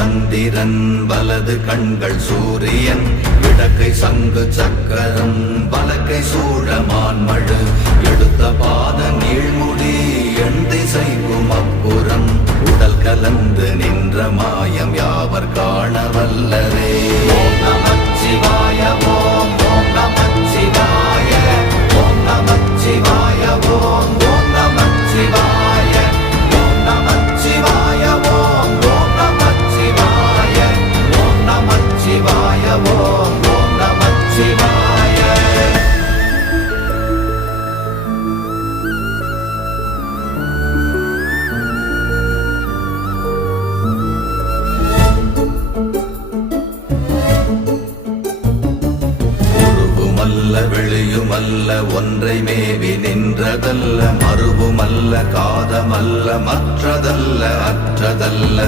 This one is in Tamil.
சந்திரன் வலது கண்கள் சூரியன் இடக்கை சங்கு சக்கரம் வலக்கை சூழமான்மழு எடுத்த பாத நீழ்முடி எண் திசைக்கும் அப்புறம் உடல் கலந்து நின்ற மாயம் யாவர் காண வல்லரே. ஓம் நமச்சிவாய ஓம் ஓம் நமச்சிவாய ஓம் நமச்சிவாய ஓம் ஓம் நமச்சிவாய ஓம் நமச்சிவாய ஓம் ஓம் நமச்சிவாய ஓம் நமச்சிவாய ஓம் ஓம் நமச்சிவாய. வெளியுமல்ல ஒன்றை மேவி நின்றதல்ல மறுவுமல்ல காதமல்ல மற்றதல்ல அற்றதல்ல